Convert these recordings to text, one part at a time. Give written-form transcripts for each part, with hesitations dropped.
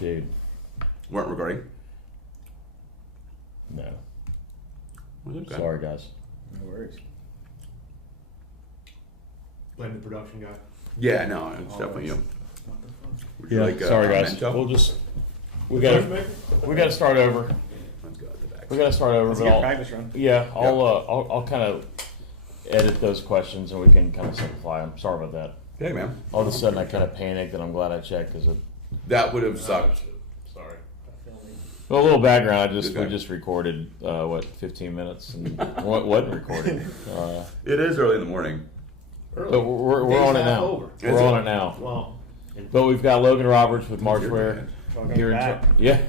Dude. Weren't recording? No. Okay. Sorry, guys. No worries. Blame the production guy. Yeah, no, it's definitely you. Would you Yeah, like, sorry, guys. Mento? We got to start over. Let's go at the back. We got to start over. Let's But get a I'll, practice run. yeah, I'll kind of edit those questions and we can kind of simplify them. Sorry about that. Hey, man. All of a sudden, I kind of panicked, and I'm glad I checked because That would have sucked. Sorry. well, a little background. We Okay. just recorded 15 minutes, and what wasn't recorded. It is early in the morning. But we're on it now. Over. Is We're it? on it now. Well, But we've got Logan Roberts with Your Marchwear band. Welcome here. back. Yeah.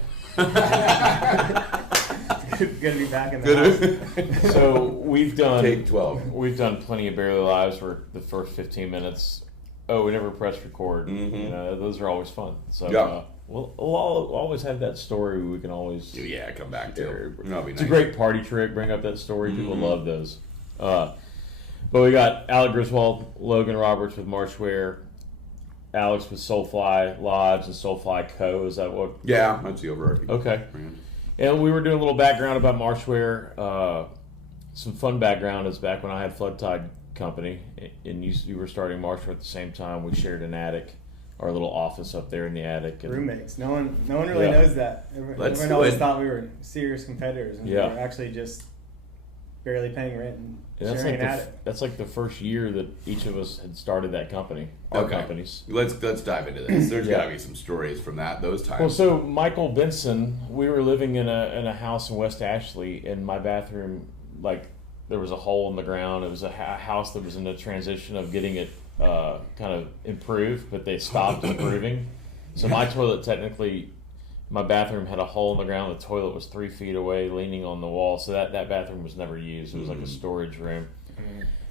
Good to be back in the house. Good. So we've done Take 12. We've done plenty of Barely Lives where the first 15 minutes. Oh, we never pressed record. Mhm. You know, those are always fun. So Yeah. we'll always have that story we can always. Yeah, come back to. That'll be It's nice. a great party trick. Bring up that story. People Mhm. love those. But we got Alec Griswold, Logan Roberts with Marchwear, Alex with Soulfly Lodge and Soulfly Co. Is that what? Yeah, that's the overarching Okay. brand. And we were doing a little background about Marchwear. Some fun background is back when I had Flood Tide Company, and you were starting Marchwear at the same time. We shared an attic, our little office up there in the attic. And Roommates. No one really Yeah. knows that. Let's Everyone do always it. thought we were serious competitors, and Yeah. we were actually just barely paying rent and that's sharing like an attic. that's like the first year that each of us had started that company. Our Okay. companies. Let's dive into this. There's Yeah. got to be some stories from those times. Well, so Michael Benson, we were living in a house in West Ashley, and my bathroom, like, there was a hole in the ground. It was a house that was in the transition of getting it kind of improved, but they stopped improving. So my toilet, technically, my bathroom had a hole in the ground. The toilet was 3 feet away, leaning on the wall. So that bathroom was never used. It was like a storage room.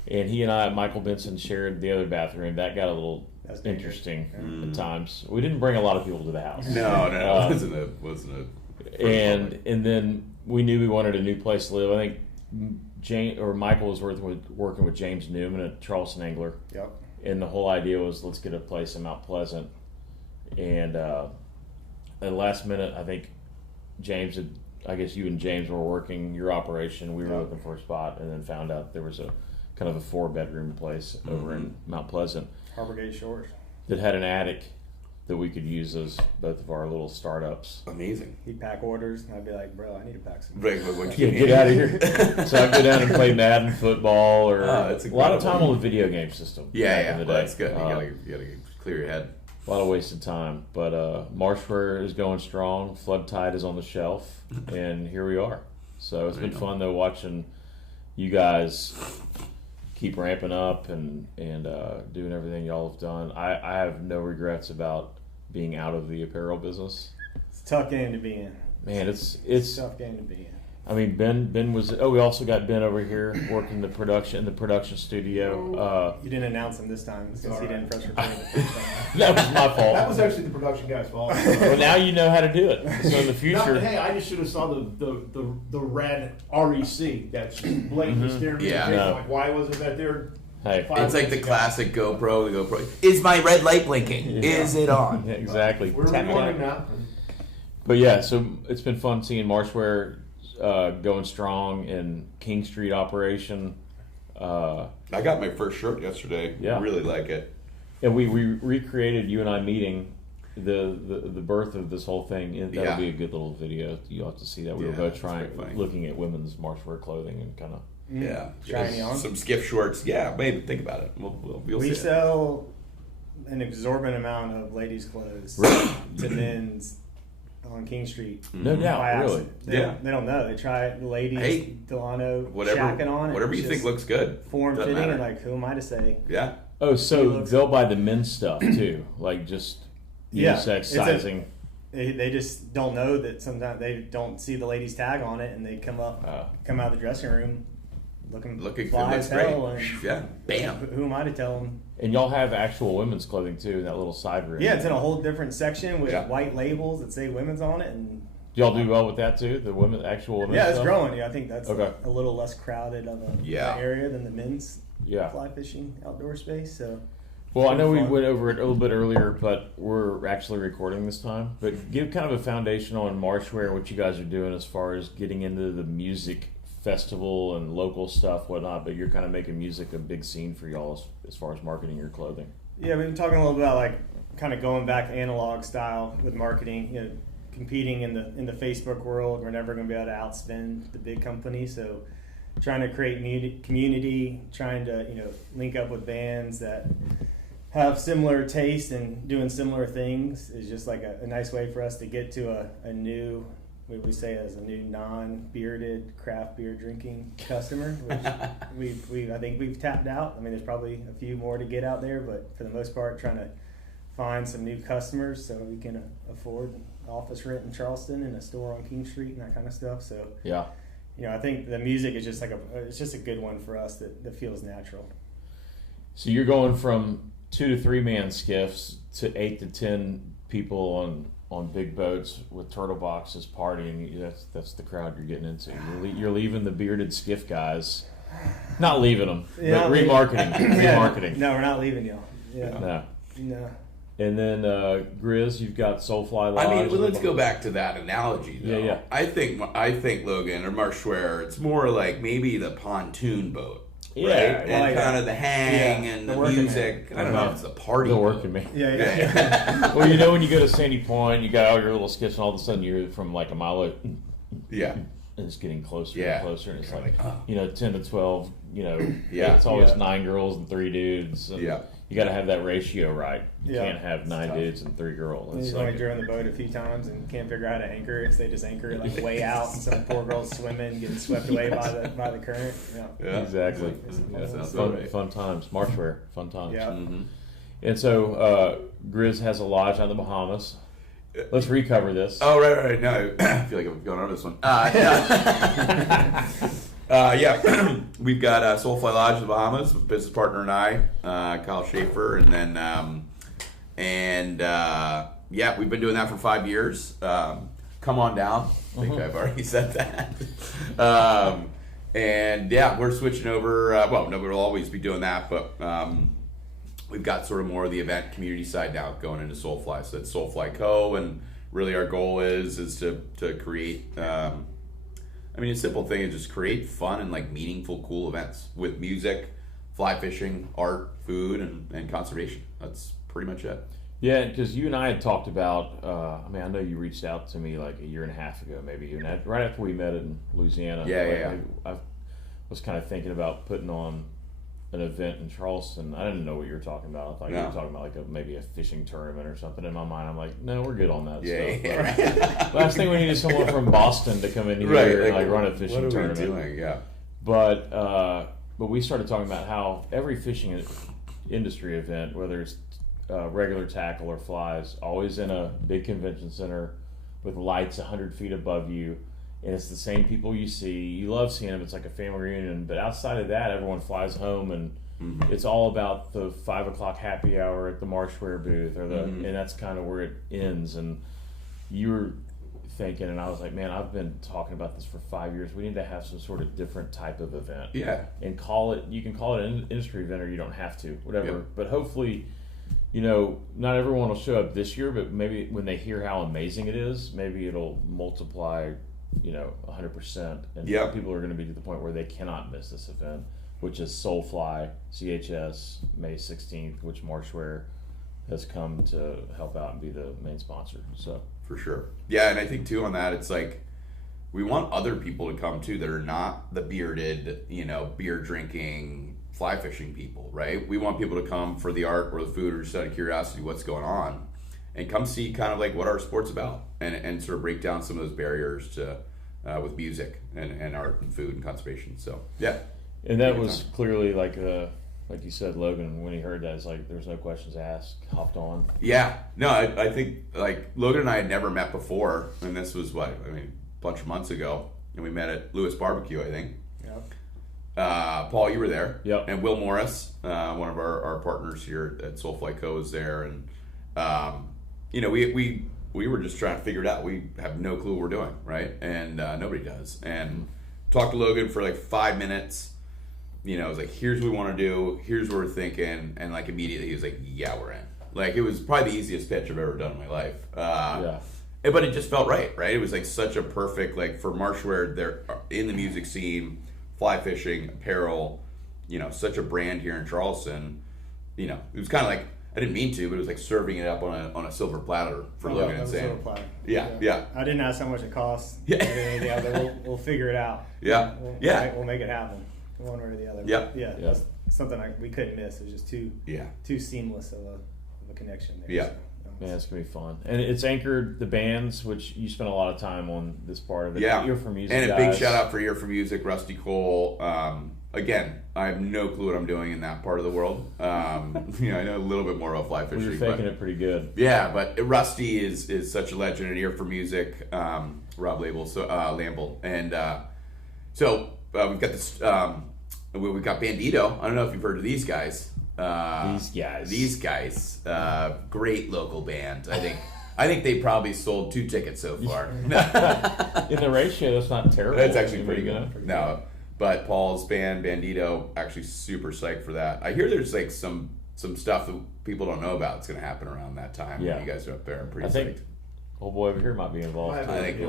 And he and I, Michael Benson, shared the other bathroom. That got a little That's dangerous. interesting at times. We didn't bring a lot of people to the house. no, Uh, it wasn't a. and then we knew we wanted a new place to live. I think Michael was working with James Newman at Charleston Angler, Yep. and the whole idea was let's get a place in Mount Pleasant. And at the last minute, I think I guess you and James were working your operation. We were looking for a spot, and then found out there was a kind of a 4-bedroom place over in Mount Pleasant Harbor Gate Shores. that had an attic that we could use as both of our little startups. Amazing. He'd pack orders, and I'd be like, "Bro, I need to pack some." Right, but what Yeah, you get need- out of here. So I go down and play Madden football, or that's a lot of incredible. time on the video game system. back Yeah, in the well, day. that's good. You gotta clear your head. A lot of wasted time, but Marchwear is going strong. Flood Tide is on the shelf, and here we are. So it's been fun though watching you guys keep ramping up and doing everything y'all have done. I have no regrets about being out of the apparel business. It's a tough game to be in. Man, it's It's a tough game to be in. I mean, Ben was. Oh, we also got Ben over here working in the production studio. You didn't announce him this time since he didn't press record. That was my fault. that was actually the production guy's fault. Well, now you know how to do it. So in the No, future, hey, I just should have saw the red REC that's blatantly staring me Yeah. in the face. No. I'm like, why wasn't that there? hey, It's like the classic GoPro. The GoPro. Is my red light blinking? Yeah. Is it on? yeah, exactly. We're Tap it recording out. now. But yeah, so it's been fun seeing Marchwear going strong in King Street operation. I got my first shirt yesterday. Yeah. Really like it. And we recreated you and I meeting the birth of this whole thing. And that'll Yeah. be a good little video. You'll have to see that. We were Yeah, both it's trying, pretty funny. looking at women's Marchwear clothing and kind of. Yeah. Trying Just on. some skiff shorts. Yeah, maybe think about it. We'll We see it. sell an exorbitant amount of ladies' clothes to men's on King Street. No Mhm. doubt, By really. accident. They don't know. They try it. The ladies, Hey, Delano, Whatever shacking on it. Whatever you It's think just looks good. form Doesn't fitting, matter. and like, who am I to say? Yeah. Oh, so looks- they'll buy the men's stuff too, like just Yeah, unisex it's a- sizing. They just don't know that sometimes they don't see the ladies tag on it, and they come out of the dressing room looking Looking fly looks as hell. great. And Yeah. Bam. who am I to tell them? And y'all have actual women's clothing too in that little side room. Yeah, it's in a whole different section with Yeah. white labels that say women's on it, and Y'all do well with that too, the actual women's yeah, it's stuff? growing. Yeah, I think that's Okay. a little less crowded of Yeah. an area than the men's Yeah. fly fishing outdoor space. So Well, I know we Fun. went over it a little bit earlier, but we're actually recording this time. But give kind of a foundation on Marchware, what you guys are doing as far as getting into the music festival and local stuff, whatnot. But you're kind of making music a big scene for y'all as far as marketing your clothing. Yeah, we've been talking a little bit about like kind of going back to analog style with marketing. You know, competing in the Facebook world, we're never going to be able to outspend the big companies. So, trying to create community, trying to link up with bands that have similar taste and doing similar things is just like a nice way for us to get to a new, what we say as a new non-bearded craft beer drinking customer, which I think we've tapped out. I mean, there's probably a few more to get out there, but for the most part, trying to find some new customers so we can afford office rent in Charleston and a store on King Street and that kind of stuff. So Yeah. I think the music is just it's just a good one for us that feels natural. So you're going from 2 to 3 man skiffs to 8 to 10 people on big boats with turtle boxes partying. That's the crowd you're getting into. You're leaving the bearded skiff guys, not leaving them, Yeah, but remarketing. Remarketing. No, we're not leaving y'all. Yeah. No. No. And then Grizz, you've got Soulfly Lodge. I mean, well, let's go back to that analogy, though. Yeah. I think Logan or Marchware, it's more like maybe the pontoon boat, Yeah, right? yeah, And kind of the hang and the working music. man. I don't know if it's a party The boat. working man. Yeah. Well, when you go to Sandy Point, you got all your little skiffs, and all of a sudden you're from like a mile away, Yeah. and it's getting closer Yeah. and closer, and it's Kinda like, like, 10 to 12, Yeah. it's always Yeah. 9 girls and 3 dudes. And Yeah. you got to have that ratio right. You Yeah. can't have 9 tough. dudes and 3 girls. He's It's only like, driven the boat a few times and can't figure out how to anchor it. So they just anchor it like way out, and some poor girl's swimming, getting swept away by the current. Yeah. Yeah. Exactly. That sounds fun, about right. fun times. Marchware, fun times. Yeah. Mhm. And so Grizz has a lodge on the Bahamas. Let's recover this. Oh, right. No, I feel like I'm going over this one. Yeah, we've got Soulfly Lodge in the Bahamas, business partner and I, Kyle Schaefer, and then yeah, we've been doing that for 5 years. Come on down. I think I've already said that. And yeah, we're switching over. Well, no, we'll always be doing that, but we've got sort of more of the event community side now going into Soulfly. So that's Soulfly Co. And really our goal is to create. I mean, a simple thing is just create fun and like meaningful, cool events with music, fly fishing, art, food, and conservation. That's pretty much it. Yeah, because you and I had talked about. I know you reached out to me like a year and a half ago, maybe right after we met in Louisiana. Yeah. I was kind of thinking about putting on an event in Charleston. I didn't know what you were talking about. I thought you were talking about like maybe a fishing tournament or something. In my mind, I'm like, no, we're good on that stuff. Yeah. Last thing we need is someone from Boston to come in here and like run a fishing tournament. What are we doing? Yeah. But we started talking about how every fishing industry event, whether it's regular tackle or flies, always in a big convention center with lights 100 feet above you, and it's the same people you see. You love seeing them. It's like a family reunion. But outside of that, everyone flies home, and it's all about the 5 o'clock happy hour at the Marchware booth, or and that's kind of where it ends. And you were thinking, and I was like, man, I've been talking about this for 5 years. We need to have some sort of different type of event. Yeah. And you can call it an industry event, or you don't have to, whatever. Yep. But hopefully, not everyone will show up this year, but maybe when they hear how amazing it is, maybe it'll multiply 100%, and people are going to be to the point where they cannot miss this event, which is Soulfly CHS May 16th, which Marchware has come to help out and be the main sponsor. So For sure. Yeah, and I think too on that, it's like we want other people to come too that are not the bearded, beer drinking, fly fishing people, right? We want people to come for the art or the food, or just out of curiosity what's going on, and come see kind of like what our sport's about, and sort of break down some of those barriers to with music and art and food and conservation. So yeah. And that was clearly like you said, Logan, when he heard that, it's like there's no questions asked, hopped on. Yeah. No, I think like Logan and I had never met before, and this was a bunch of months ago, and we met at Lewis Barbecue, I think. Yeah. Paul, you were there. Yep. And Will Morris, one of our partners here at Soulfly Co. is there, and we were just trying to figure it out. We have no clue what we're doing, right? And nobody does. And talked to Logan for like 5 minutes. it was like, here's what we want to do, here's what we're thinking, and like immediately he was like, yeah, we're in. Like it was probably the easiest pitch I've ever done in my life. But it just felt right? It was like such a perfect, like for Marshwear, they're in the music scene, fly fishing, apparel, such a brand here in Charleston. It was kind of like, I didn't mean to, but it was like serving it up on a silver platter for Logan and Sam. Yeah. I didn't ask how much it costs. Yeah. We'll figure it out. Yeah. We'll make it happen, one way or the other. Yeah. That's something we couldn't miss. It was just too seamless of a connection there. Yeah. So, Man, it's gonna be fun, and it's anchored the bands, which you spent a lot of time on this part of it. Yeah, Ear for Music, and a guys. big shout out for Ear for Music, Rusty Cole. Again, I have no clue what I'm doing in that part of the world. I know a little bit more about fly fishing. You're faking it pretty good. Yeah, but Rusty is such a legend at Ear for Music. Rob Lamble, and so we've got this. We've got Bandito. I don't know if you've heard of these guys. These guys, great local band. I think they probably sold 2 tickets so far. In the ratio, that's not terrible. That's actually pretty good. No, but Paul's band, Bandito, actually super psyched for that. I hear there's like some stuff that people don't know about that's going to happen around that time. Yeah, when you guys are up there. I'm pretty psyched. think old boy over here might be involved. I think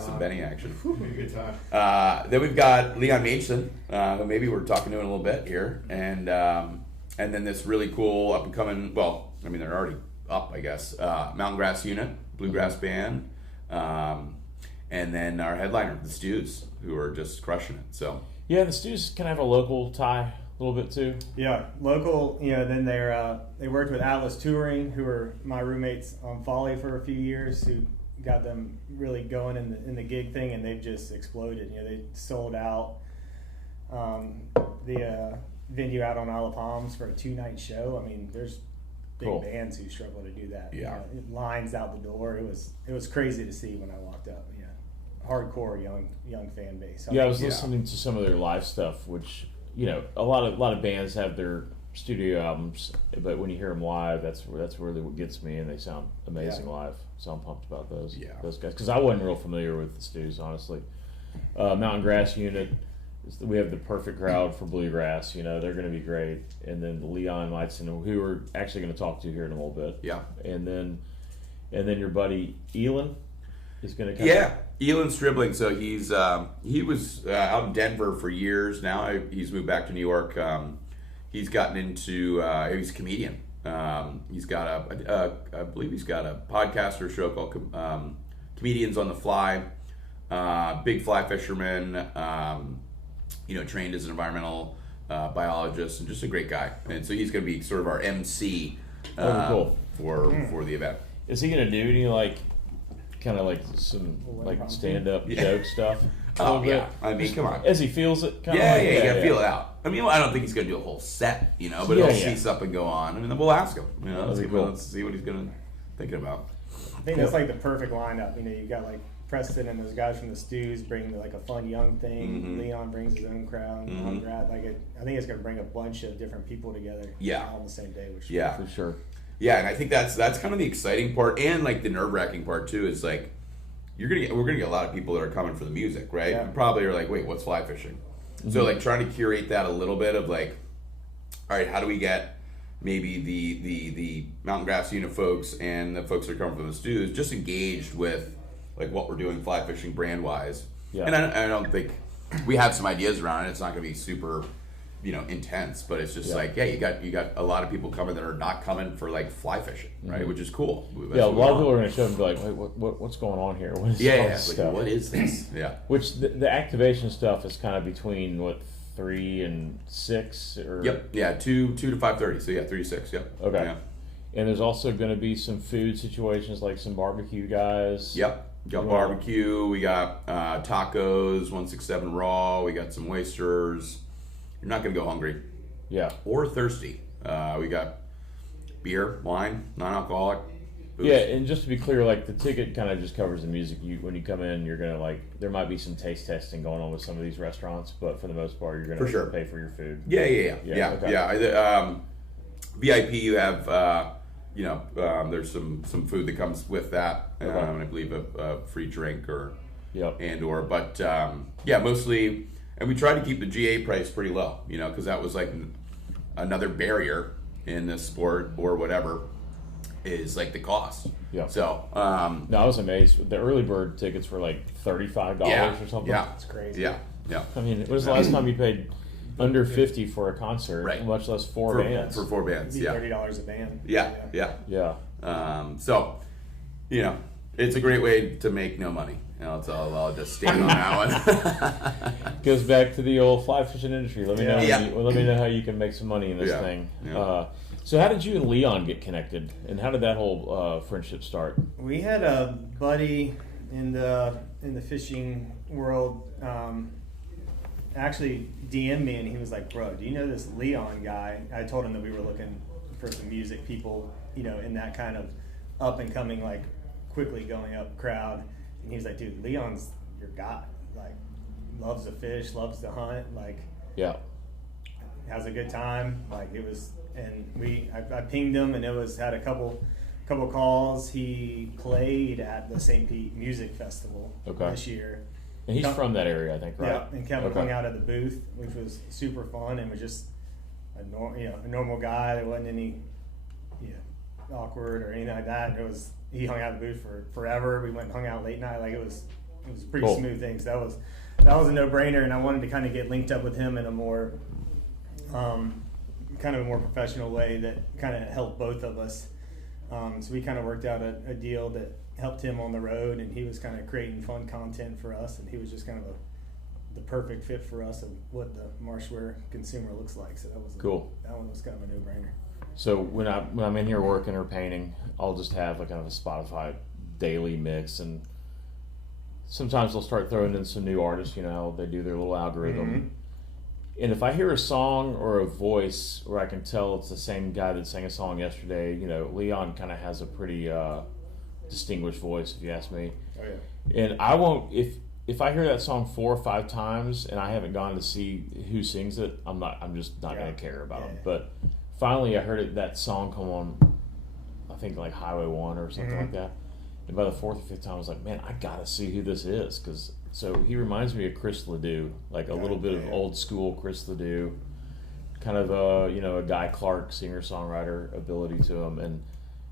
some Benny action. Be a good time. Then we've got Leon Mason, who maybe we're talking to in a little bit here, and then this really cool up and coming. Well, I mean they're already up, I guess. Mountain Grass Unit, bluegrass band, and then our headliner, the Stews, who are just crushing it. So yeah, the Stews can have a local tie a little bit too. Yeah, local. Then they worked with Atlas Touring, who were my roommates on Folly for a few years, who got them really going in the gig thing, and they've just exploded. They sold out the venue out on Isle of Palms for a 2-night show. I mean, there's big bands who struggle to do that. Yeah, lines out the door. It was crazy to see when I walked up. Hardcore young fan base. I was listening to some of their live stuff, which a lot of bands have their studio albums, but when you hear them live, that's really what gets me, and they sound amazing live. So I'm pumped about those guys, because I wasn't real familiar with the Stews, honestly. Mountain Grass Unit, we have the perfect crowd for bluegrass. They're going to be great, and then Leon Meitzen, who we're actually going to talk to here in a little bit. Yeah, and then your buddy Elon is going to come. Yeah, Elon Stribling. So he was out in Denver for years now. He's moved back to New York. He's gotten into he's a comedian. He's got I believe he's got a podcast or show called Comedians on the Fly. Big fly fisherman. Trained as an environmental biologist, and just a great guy. And so he's going to be sort of our MC cool. for the event. Is he going to do any kind of some stand-up joke stuff? Oh yeah, I mean, come on. As he feels it, you gotta feel it out. I mean, I don't think he's gonna do a whole set, but he'll cease up and go on. I mean, then we'll ask him. Let's see what he's thinking about. I think that's the perfect lineup. You've got Preston and those guys from the Stews bring a fun young thing. Mm-hmm. Leon brings his own crowd. Mm-hmm. I think it's gonna bring a bunch of different people together. All on the same day, which for sure. Yeah, and I think that's kind of the exciting part, and the nerve-wracking part too is we're gonna get a lot of people that are coming for the music, right? Yeah. And probably are wait, what's fly fishing? Mm-hmm. So trying to curate that a little bit of all right, how do we get maybe the Mountain Grass Unit folks and the folks that are coming from the Stews just engaged with what we're doing fly fishing brand wise. Yeah. And I don't think we have some ideas around it. It's not gonna be super intense, but it's just you got a lot of people coming that are not coming for fly fishing, right? Mm-hmm. Which is cool. That's a lot of people are going to show them and be wait, what's going on here? What is all this stuff? What is this? Yeah. Which the activation stuff is kind of between 3 and 6 or Yep. Yeah, 2 to 5:30. So 3 to 6. Yep. Okay. Yeah. And there's also going to be some food situations, some barbecue guys. Yep. We got barbecue. We got tacos, 167 raw. We got some oysters. You're not going to go hungry. Yeah. Or thirsty. We got beer, wine, non-alcoholic. Booze. Yeah, and just to be clear, the ticket kind of just covers the music. When you come in, you're going to there might be some taste testing going on with some of these restaurants, but for the most part, you're going to pay for your food. Yeah. Okay. VIP, you have, there's some food that comes with that. Okay. And I believe a free drink but mostly. And we tried to keep the GA price pretty low, you know, because that was like another barrier in this sport or whatever is like the cost. Yeah. So, no, I was amazed. The early bird tickets were like $35 or something. Yeah. It's crazy. Yeah. Yeah. I mean, when was the last time you paid under 50 for a concert, Right. much less four bands? For 4 bands, It'd be yeah. $30 a band. Yeah, yeah. Yeah. So, you know, it's a great way to make no money. You know, I'll just stand on that one. Goes back to the old fly fishing industry. Let me know. Yeah. Let me know how you can make some money in this Yeah. thing. Yeah. So how did you and Leon get connected, and how did that whole friendship start? We had a buddy in the fishing world actually DM me, and he was like, "Bro, do you know this Leon guy?" I told him that we were looking for some music people, you know, in that kind of up and coming, like quickly going up crowd. And he was like, "Dude, Leon's your guy. Like, loves to fish, loves to hunt. Like, Yeah. has a good time." Like it was, and I pinged him, and had a couple calls. He played at the St. Pete Music Festival this year. And he's from that area, I think, right? Yeah, and Kevin hung out at the booth, which was super fun, and was just a normal guy. There wasn't any awkward or anything like that. He hung out at the booth for forever. We went and hung out late night. Like it was a pretty Cool. smooth thing. So that was a no brainer, and I wanted to kind of get linked up with him in a more kind of a more professional way that kind of helped both of us. So we kind of worked out a deal that helped him on the road, and he was kind of creating fun content for us, and he was just kind of the perfect fit for us of what the marshware consumer looks like. So that was Cool. That one was kind of a no-brainer. So when I'm in here working or painting, I'll just have like kind of a Spotify daily mix, and sometimes they'll start throwing in some new artists. You know how they do their little algorithm. Mm-hmm. And if I hear a song or a voice where I can tell it's the same guy that sang a song yesterday, you know, Leon kind of has a pretty distinguished voice, if you ask me. Oh yeah. And I won't if I hear that song 4 or 5 times and I haven't gone to see who sings it, I'm just not going to care about them. But finally, I heard that song come on, I think like Highway 1 or something like that. And by the 4th or 5th time, I was like, man, I gotta see who this is, so he reminds me of Chris Ledoux, like a little bit of old school Chris Ledoux, kind of a Guy Clark singer songwriter ability to him. And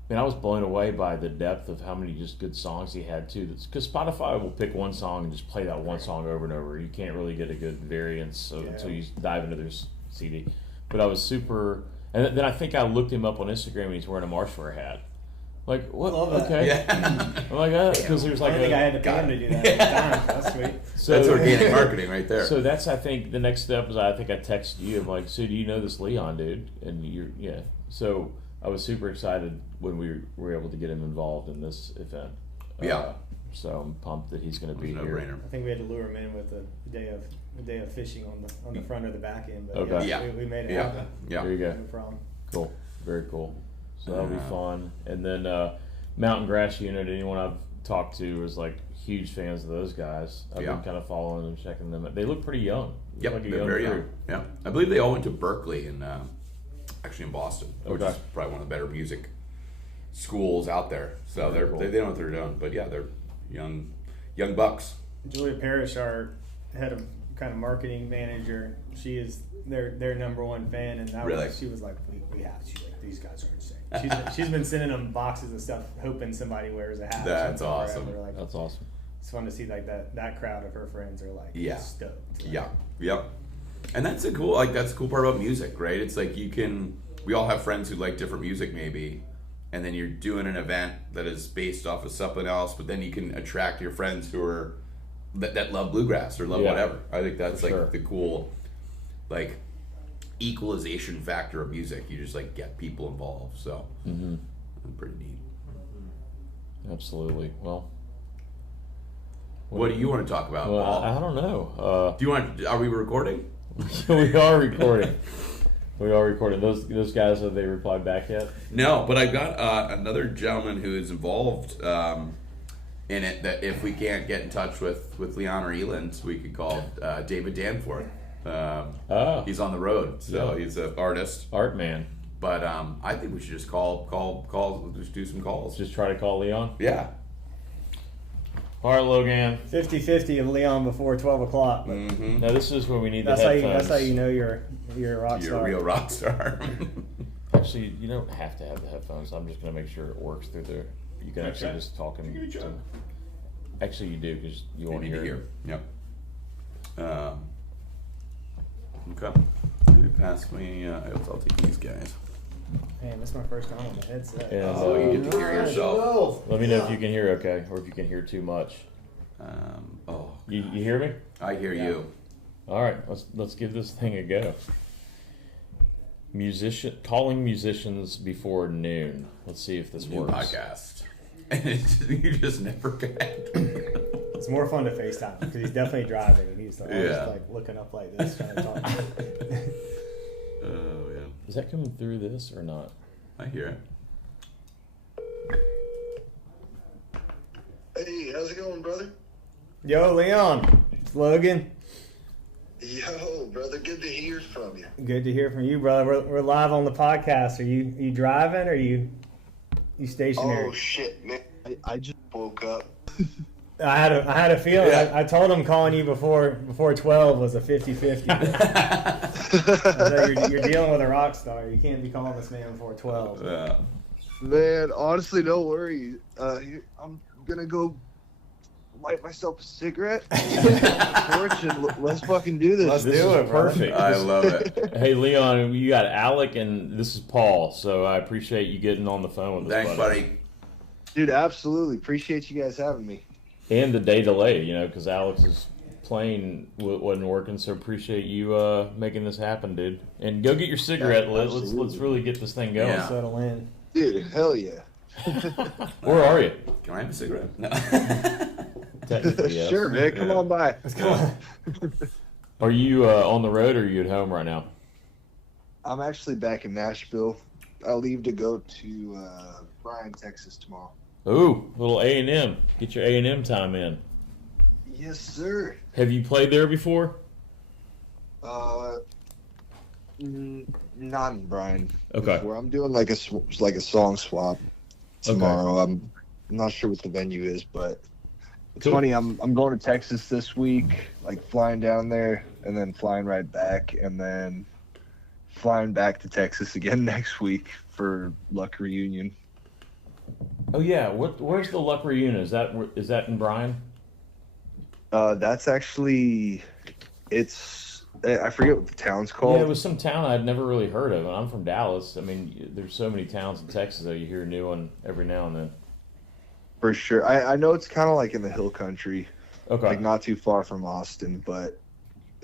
man, I was blown away by the depth of how many just good songs he had too. Because Spotify will pick one song and just play that one song over and over. You can't really get a good variance until you dive into their CD. But I was super, and then I think I looked him up on Instagram and he's wearing a Marshwear hat. Like, what? Love that. Okay. Yeah. I'm like, because there's like I think I had to pay him to do that at the time. That's sweet. So, That's organic marketing right there. So that's, I think, the next step is I think I texted you. I'm like, so do you know this Leon dude? And So I was super excited when we were able to get him involved in this event. Yeah. So I'm pumped that he's going to be no here. brainer. I think we had to lure him in with a day of fishing on the front or the back end. But Okay. we made it Yeah. happen. Yeah. There you go. No problem. Cool. Very cool. So that'll be fun. And then Mountain Grass Unit, anyone I've talked to is like huge fans of those guys. I've been kind of following them, checking them out. They look pretty young. Yep, Like a they're young very crew. young. Yeah, I believe they all went to Berkeley and actually in Boston, which Okay. is probably one of the better music schools out there. So Very cool. they know what they're doing. But yeah, they're young bucks. Julia Parrish, our head of kind of marketing manager, she is their number one fan, and she was like, we have to. Like, these guys are insane. She's been sending them boxes of stuff, hoping somebody wears a hat. That's awesome. Like, That's awesome. it's fun to see like that crowd of her friends are like stoked. Like, Yep. And that's a cool part about music, right? It's like we all have friends who like different music maybe, and then you're doing an event that is based off of something else, but then you can attract your friends who are that love bluegrass or love whatever. I think that's like the cool like equalization factor of music. You just like get people involved, so pretty neat. Absolutely. Well, what do you want to talk about, Paul? I don't know. Do you want? Are we recording? We are recording. We are recording. Those guys, have they replied back yet? No, but I've got another gentleman who is involved in it that if we can't get in touch with Leon or Eland, we could call David Danforth. He's on the road, so he's an artist. Art man. But I think we should just call, just do some calls. Just try to call Leon. Yeah. All right, Logan. 50-50 of Leon before 12 o'clock. But Mm-hmm. Now this is where we need that's the how you. headphones. That's how you know you're a rock You're star. a real rock star. Actually, you don't have to have the headphones. I'm just gonna make sure it works through there. You can actually just talk and. Give it a try. Actually, you do because you want to need hear. to it. hear. Yep. Okay. Maybe pass me. I'll take these guys. Man, that's my first time on the headset. Yeah. Oh, you get to hear yourself. Let me know if you can hear okay, or if you can hear too much. Oh, You hear me? I hear you. All right, let's give this thing a go. Calling musicians before noon. Let's see if this New works. podcast. And you just never get. It's more fun to FaceTime because he's definitely driving and he's always Yeah. like looking up like this trying to talk. Oh yeah, Is that coming through this or not? I hear it. Hey, how's it going, brother? Yo, Leon, it's Logan. Yo, brother, good to hear from you. Good to hear from you, brother. We're live on the podcast. Are you driving or are you stationary? Oh shit, man! I just woke up. I had a feeling. Yeah. I told him calling you before 12 was a 50-50. I said, you're dealing with a rock star. You can't be calling this man before 12. Yeah. Man, honestly, don't worry. I'm gonna go light myself a cigarette. Torch, and let's fucking do this. Let's This do is it, brother. perfect. I love it. Hey, Leon, you got Alec, and this is Paul. So I appreciate you getting on the phone with us. Thanks, buddy. Dude, absolutely. Appreciate you guys having me. And the day delay, because Alex's plane wasn't working. So appreciate you making this happen, dude. And go get your cigarette Yeah, lit. absolutely. Let's really get this thing going. Yeah. Settle in. Dude, hell yeah. Where are you? Can I have a cigarette? No. Technically, yes. Sure, man. Come on by. Are you on the road or are you at home right now? I'm actually back in Nashville. I leave to go to Bryan, Texas tomorrow. Ooh, little A&M. Get your A&M time in. Yes, sir. Have you played there before? Not in Bryan. Okay. Where I'm doing like a song swap tomorrow. I'm not sure what the venue is, but it's Cool. funny. I'm going to Texas this week, like flying down there and then flying right back, and then flying back to Texas again next week for Luck Reunion. Oh yeah. Where's the Luck Reunion? Is that in Bryan? That's actually, I forget what the town's called. Yeah, it was some town I'd never really heard of, and I'm from Dallas. I mean, there's so many towns in Texas that you hear a new one every now and then. For sure. I know it's kind of like in the hill country, Okay. like not too far from Austin, but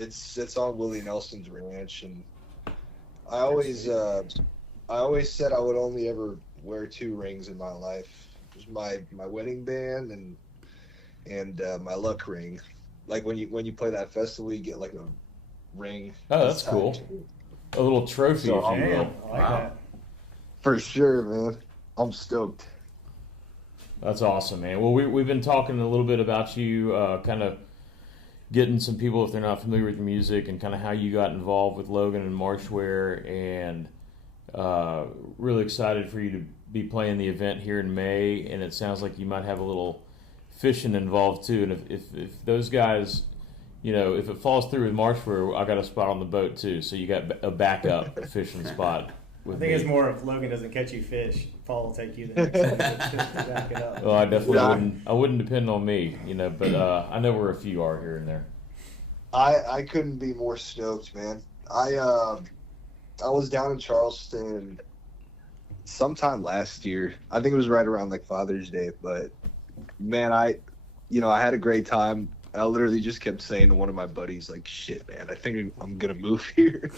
it's on Willie Nelson's ranch, and I always said I would only ever wear 2 rings in my life. It was my wedding band and my luck ring. Like when you play that festival, you get like a ring. Oh, that's tied cool. to it. A little trophy, So, if you Damn, will. I like Wow. that. For sure, man. I'm stoked. That's awesome, man. Well, we've been talking a little bit about you, kind of getting some people, if they're not familiar with your music, and kind of how you got involved with Logan and Marshware, and really excited for you to be playing the event here in May, and it sounds like you might have a little fishing involved too, and if those guys, if it falls through with Marshware, I got a spot on the boat too, so you got a backup fishing spot I with think me. it's more if Logan doesn't catch you fish, Paul will take you the next time to back it up. Well, I definitely Yeah. I wouldn't depend on me, but I know where a few are here and there. I couldn't be more stoked, man. I was down in Charleston sometime last year. I think it was right around like Father's Day, but man, I had a great time. I literally just kept saying to one of my buddies, like, shit, man, I think I'm gonna move here.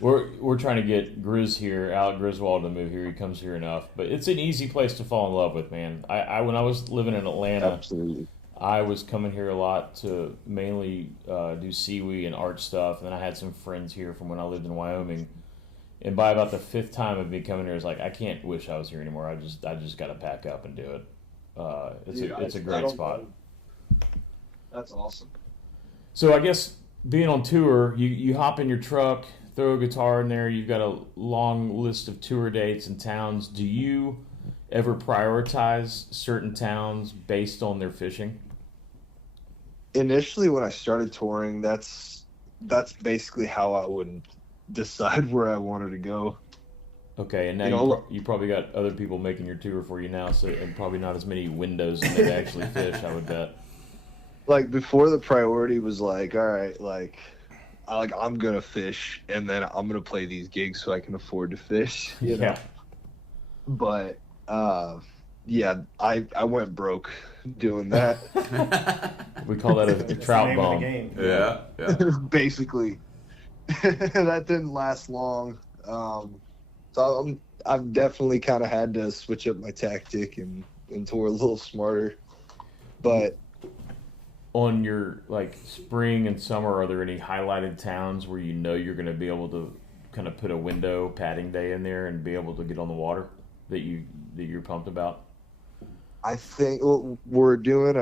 We're trying to get Grizz here, Alec Griswold, to move here. He comes here enough, but it's an easy place to fall in love with, man. I when I was living in Atlanta, Absolutely. I was coming here a lot to mainly do Seawee and art stuff, and then I had some friends here from when I lived in Wyoming. And by about the 5th time of me coming here, it's like I can't wish I was here anymore. I just got to pack up and do it. It's a great spot. That's awesome. So I guess being on tour, you hop in your truck, throw a guitar in there. You've got a long list of tour dates and towns. Do you ever prioritize certain towns based on their fishing? Initially, when I started touring, that's basically how I would decide where I wanted to go. Okay, and now You know, you probably got other people making your tour for you now, so and probably not as many windows in there to actually fish, I would bet. like before, the priority was like, all right, I'm gonna fish, and then I'm gonna play these gigs so I can afford to fish. You know? Yeah. But yeah, I went broke doing that. We call that a That's the trout name of the bomb. game. Yeah. Basically. That didn't last long. So I've definitely kind of had to switch up my tactic and tour a little smarter. But On your like spring and summer, are there any highlighted towns where you know you're going to be able to kind of put a window padding day in there and be able to get on the water that you're pumped about? I think we're doing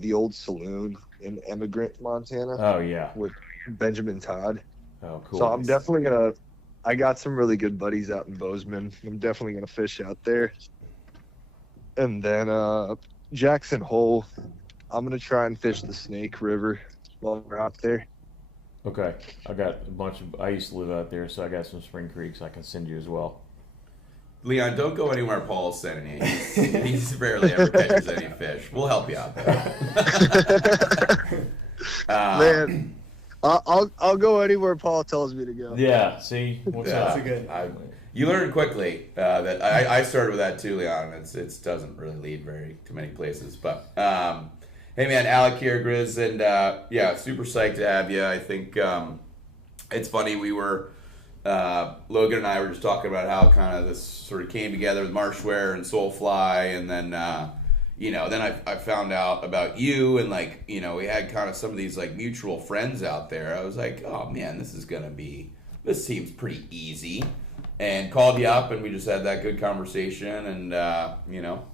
the old saloon in Emigrant, Montana, Oh yeah. with Benjamin Todd. Oh cool. So I'm definitely gonna. I got some really good buddies out in Bozeman. I'm definitely gonna fish out there. And then Jackson Hole, I'm gonna try and fish the Snake River while we're out there. Okay, I got a bunch of. I used to live out there, so I got some spring creeks I can send you as well. Leon, don't go anywhere Paul's sending you. He's rarely ever catches any fish. We'll help you out there. Man, I'll go anywhere Paul tells me to go. Yeah. See, what's Yeah. up? That's a good. You learn quickly that I started with that too, Leon. It doesn't really lead to many places. But hey, man, Alec here, Grizz, and yeah, super psyched to have you. I think it's funny. We were Logan and I were just talking about how kind of this sort of came together with Marshware and Soulfly, and then then I found out about you, and we had kind of some of these like mutual friends out there. I was like, oh man, this seems pretty easy. And called you up, and we just had that good conversation, and a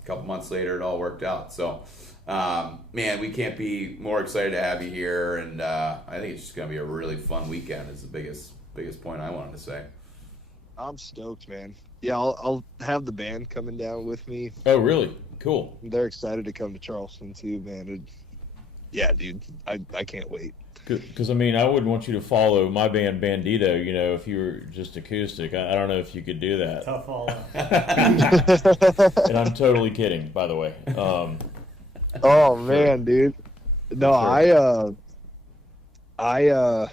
couple months later, it all worked out. So, man, we can't be more excited to have you here, and I think it's just going to be a really fun weekend. Is the biggest point I wanted to say. I'm stoked, man. Yeah, I'll have the band coming down with me. Oh, really? Cool. They're excited to come to Charleston too, man. Yeah, dude, I can't wait. Because I mean, I wouldn't want you to follow my band Bandito. If you were just acoustic, I don't know if you could do that. Tough follow. And I'm totally kidding, by the way. Oh man, dude. No, Sure. I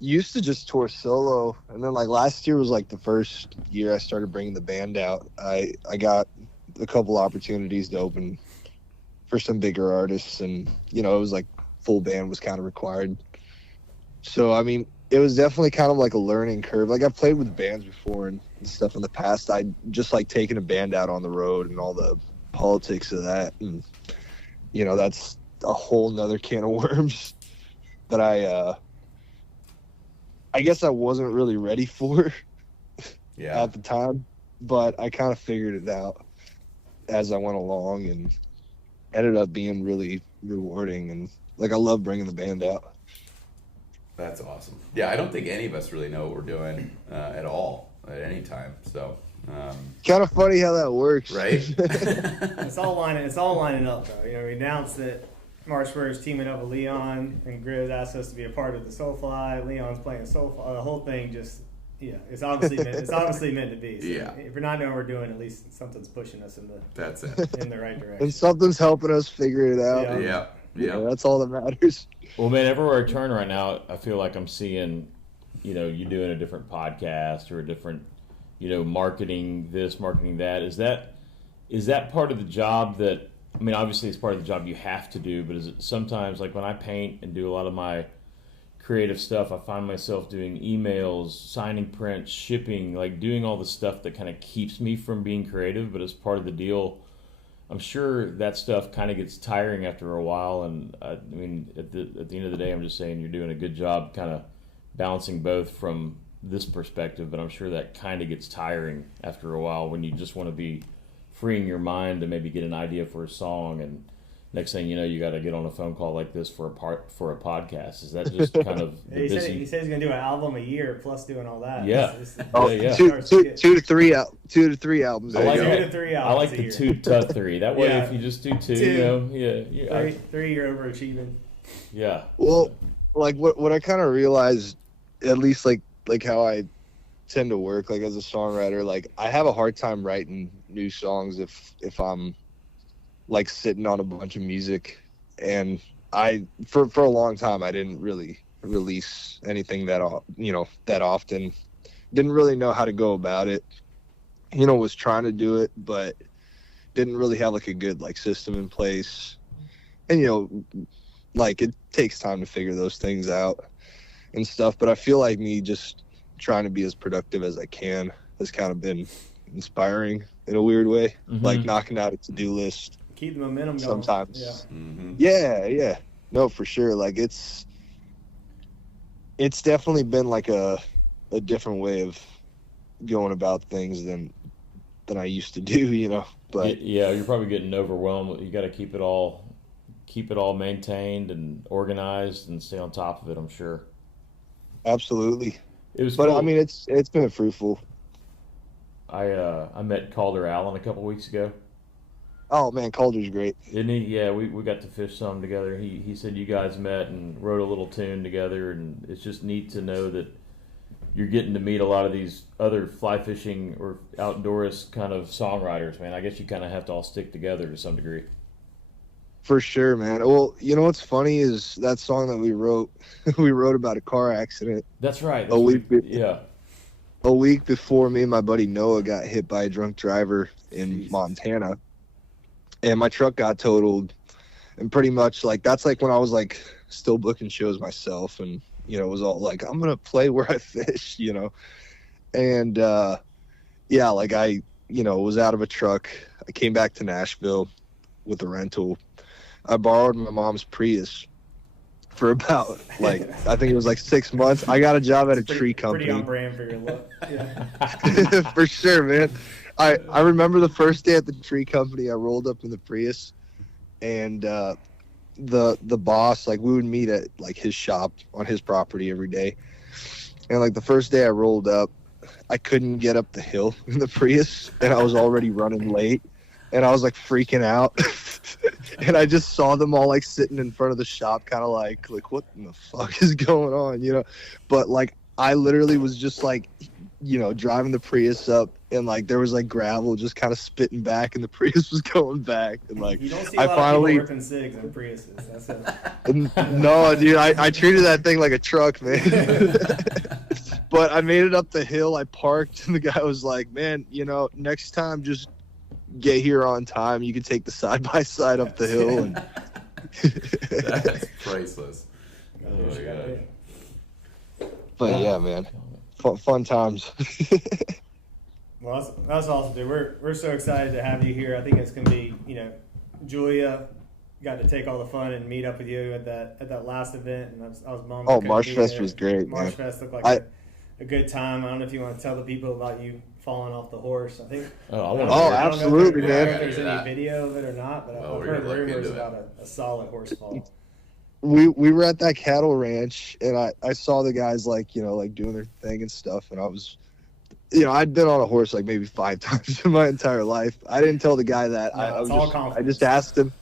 used to just tour solo, and then like last year was like the first year I started bringing the band out. I got a couple opportunities to open for some bigger artists, and it was like full band was kind of required. So I mean, it was definitely kind of like a learning curve. Like I've played with bands before and stuff in the past. I just like taking a band out on the road and all the politics of that, and that's a whole nother can of worms that I guess I wasn't really ready for at the time, but I kind of figured it out as I went along, and ended up being really rewarding, and like I love bringing the band out. That's awesome. Yeah, I don't think any of us really know what we're doing at all at any time. So, Kind of funny how that works, right? It's all lining up though. We announced that Marshware is teaming up with Leon, and Grizz asked us to be a part of the Soulfly. Leon's playing Soulfly. The whole thing just, it's obviously meant to be. So Yeah. If we're not knowing what we're doing, at least something's pushing us in That's it. the right direction. and something's helping us figure it out. Yeah. Yeah. That's all that matters. Well, man, everywhere I turn right now, I feel like I'm seeing, you doing a different podcast or a different, marketing this, marketing that. Is that part of the job that, I mean, obviously it's part of the job you have to do, but is it sometimes, like when I paint and do a lot of my creative stuff, I find myself doing emails, signing prints, shipping, like doing all the stuff that kind of keeps me from being creative, but as part of the deal, I'm sure that stuff kind of gets tiring after a while, and I mean, at the end of the day, I'm just saying you're doing a good job kind of balancing both from this perspective, but I'm sure that kind of gets tiring after a while when you just want to be freeing your mind to maybe get an idea for a song, and next thing you know, you got to get on a phone call like this for a podcast. Is that just kind of the he busy? said he's going to do an album a year plus doing all that. Yeah. Yeah. Two to three albums. I like Two that. to three I albums like a the year. 2 to 3. That way, Yeah. if you just do two, Two. you know, yeah, Three, you're overachieving. yeah. Well, like what I kind of realized, at least like how I tend to work like as a songwriter, like I have a hard time writing new songs if I'm like sitting on a bunch of music, and I for a long time I didn't really release anything that often. Didn't really know how to go about it. Was trying to do it, but didn't really have like a good like system in place. And like it takes time to figure those things out and stuff, but I feel like me just trying to be as productive as I can has kind of been inspiring in a weird way. Mhm. Like knocking out a to-do list Keep the momentum going. sometimes. Yeah. Mm-hmm. Yeah. No, for sure. Like it's definitely been like a different way of going about things than I used to do, but Yeah, you're probably getting overwhelmed. You got to keep it all maintained and organized and stay on top of it. I'm sure. absolutely. It was. But cool. I mean, it's been fruitful. I met Calder Allen a couple weeks ago. Oh man, Calder's great. Didn't he? Yeah, we got to fish some together. He said you guys met and wrote a little tune together, and it's just neat to know that you're getting to meet a lot of these other fly fishing or outdoors kind of songwriters, man. I guess you kind of have to all stick together to some degree. For sure, man. Well, what's funny is that song that we wrote about a car accident That's right. A week be- Yeah. a week before me and my buddy Noah got hit by a drunk driver in Jesus. Montana. And my truck got totaled. And pretty much like that's like when I was like still booking shows myself, and it was all like I'm gonna play where I fish, And yeah, like I was out of a truck. I came back to Nashville with a rental. I borrowed my mom's Prius for about like I think it was like 6 months. I got a job at a tree company. Pretty on brand for your look. Yeah. For sure, man. I remember the first day at the tree company, I rolled up in the Prius, and the boss, like we would meet at like his shop on his property every day. And like the first day I rolled up, I couldn't get up the hill in the Prius, and I was already running late, and I was like freaking out. And I just saw them all like sitting in front of the shop, kind of like what in the fuck is going on, But like I literally was just like, driving the Prius up, and like there was like gravel just kind of spitting back, and the Prius was going back, and like You don't see a lot of people ripping cigs in Priuses. That's it. No, dude, I treated that thing like a truck, man. But I made it up the hill. I parked, and the guy was like, "Man, next time just get here on time. You can take the side by side up the hill." And That's priceless. Oh my god. but yeah, man, fun times. Well, that's awesome, dude. We're so excited to have you here. I think it's gonna be, Julia got to take all the fun and meet up with you at that last event, and I was bummed. Oh, I couldn't Marsh be Fest there. was great, Marsh man. Fest looked like a good time. I don't know if you want to tell the people about you falling off the horse. I think. Oh, I I don't want know Oh, if there- absolutely, I don't know man. if there's Yeah. any video of it or not, but Well, I've we're heard gonna look rumors into it. about a solid horse fall. We were at that cattle ranch, and I saw the guys like doing their thing and stuff, and I was. I'd been on a horse like maybe 5 times in my entire life. I didn't tell the guy that. No, I it's all I confidence. just asked him.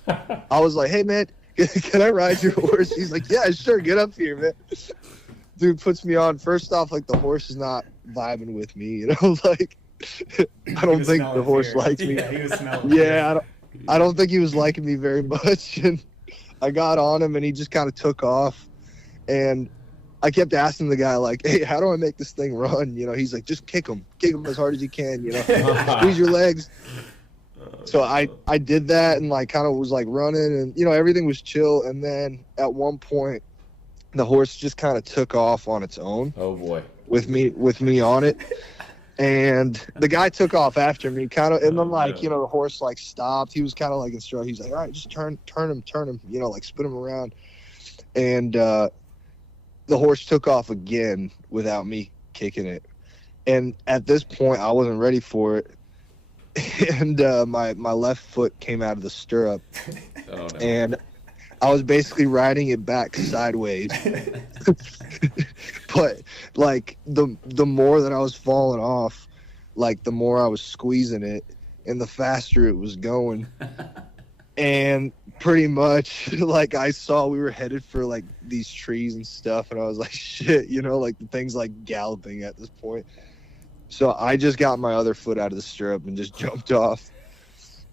I was like, "Hey, man, can I ride your horse?" He's like, "Yeah, sure. Get up here, man." Dude puts me on. First off, like the horse is not vibing with me. Like I don't think the horse likes me. Yeah, he was smelling. Yeah, I don't think he was liking me very much. And I got on him, and he just kind of took off. And I kept asking the guy, like, "Hey, how do I make this thing run?" He's like, "Just kick him as hard as you can. Squeeze your legs." So I did that, and like kind of was like running, and everything was chill. And then at one point, the horse just kind of took off on its own Oh boy. with me on it. And the guy took off after me, kind of, and then like yeah. the horse like stopped. He was kind of like instructed. He's like, "All right, just turn him, like spin him around." And the horse took off again without me kicking it. And at this point, I wasn't ready for it. and my left foot came out of the stirrup, Oh, no. and I was basically riding it back sideways. But like the more that I was falling off, like the more I was squeezing it, and the faster it was going. And pretty much, like, I saw we were headed for like these trees and stuff, and I was like, shit, like the thing's like galloping at this point. So I just got my other foot out of the stirrup and just jumped off.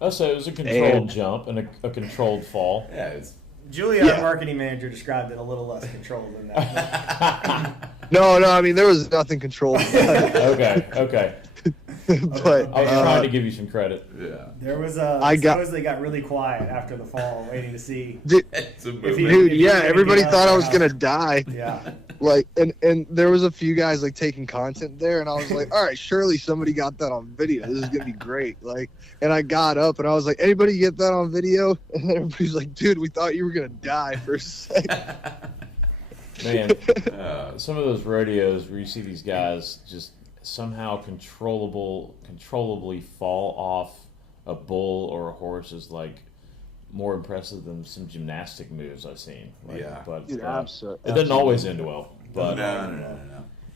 Oh, so it was a controlled jump and a controlled fall. Yeah, it's Julia, our marketing manager, described it a little less controlled than that. No, I mean, there was nothing controlled about it. Okay. But I was trying to give you some credit. yeah. There was supposedly got really quiet after the fall, waiting to see. It's a If movie. you- dude, yeah, gonna everybody get out thought I of was the gonna house. die. Yeah. Like, and there was a few guys like taking content there, and I was like, all right, surely somebody got that on video. This is gonna be great. Like, and I got up and I was like, anybody get that on video? And then everybody's like, dude, we thought you were gonna die for a second. Man, some of those rodeos where you see these guys just somehow controllably fall off a bull or a horse is like more impressive than some gymnastic moves I've seen. Like, Yeah. but Dude, it absolutely. doesn't always end well. But No.